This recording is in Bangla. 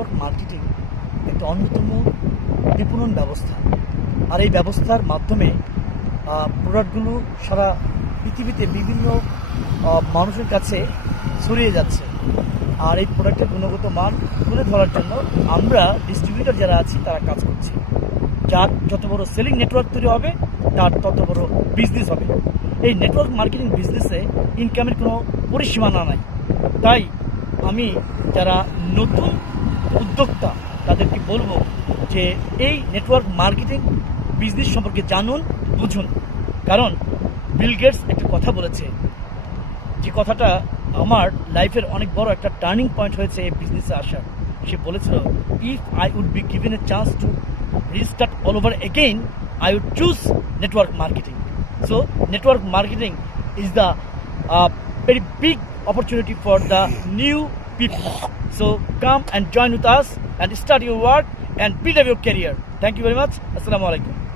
নেটওয়ার্ক মার্কেটিং একটা অন্যতম বিপণন ব্যবস্থা। আর এই ব্যবস্থার মাধ্যমে প্রোডাক্টগুলো সারা পৃথিবীতে বিভিন্ন মানুষের কাছে ছড়িয়ে যাচ্ছে। আর এই প্রোডাক্টের গুণগত মান তুলে ধরার জন্য আমরা ডিস্ট্রিবিউটর যারা আছি, তারা কাজ করছি। যার যত বড় সেলিং নেটওয়ার্ক তৈরি হবে, তার তত বড় বিজনেস হবে। এই নেটওয়ার্ক মার্কেটিং বিজনেসে ইনকামের কোনো পরিসীমানা নাই। তাই আমি যারা নতুন উদ্যোক্তা তাদেরকে বলব যে এই নেটওয়ার্ক মার্কেটিং বিজনেস সম্পর্কে জানুন বুঝুন। কারণ বিল গেটস একটা কথা বলেছে যে কথাটা আমার লাইফের অনেক বড় একটা টার্নিং পয়েন্ট হয়েছে এই বিজনেসে আসার। সে বলেছিল if I would be given a chance to restart all over again I would choose network marketing so network marketing is the very big opportunity for the new people. So come and join with us and start your work and build up your career. Thank you very much. Assalamu alaikum.